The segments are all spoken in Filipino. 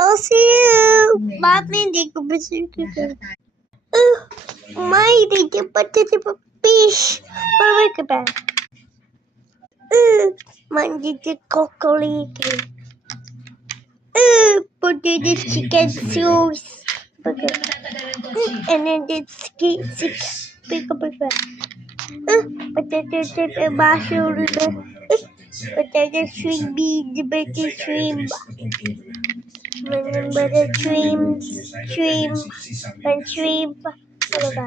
I'll see you. Bakit hindi ko ba siya? May, did you put it in a fish? Bawal ka ba? Man, did you kokoliki? Put it in chicken sauce. And then it's pick up a potato chip and mushroom. Potato shrimp beans, butter shrimp. Butter shrimp, and shrimp. Ano ba?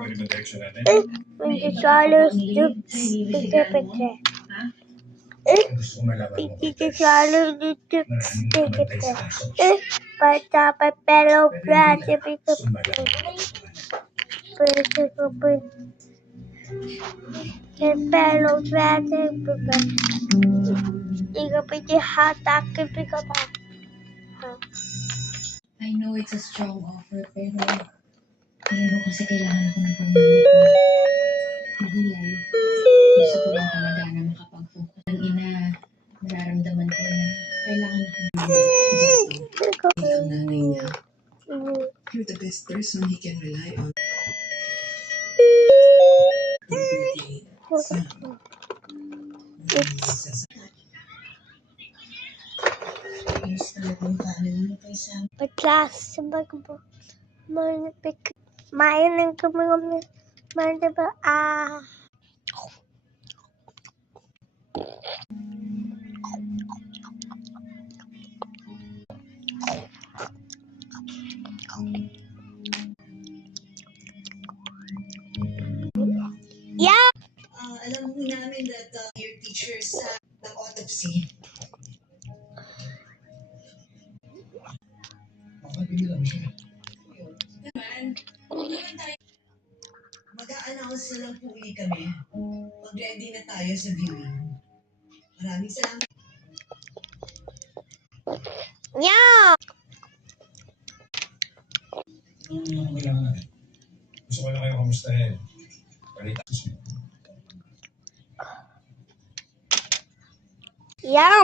When the swallows dukes, pika. The swallows dukes, pika. Pero plato, pika. Pero plato, pika. Pika pika hatak, pika pa. I know it's a strong offer, pero kasi kailangan ko ng pamilya ko. Mahilay. Gusto ko lang talaga na makapag-focus. Ang ina, nararamdaman ko na kailangan ako Ang nanay niya. You're the best person he can rely on. Class, main ng kumulong na ba? Yeah. Alam mo namin that your teachers ng autopsy. Mag-a-announce na lang po uli kami. Mag-ready na tayo sa viewing. Maraming salamat. Yeah. Ano kailangan natin? Gusto ko lang kayo kamustahin. Yeah,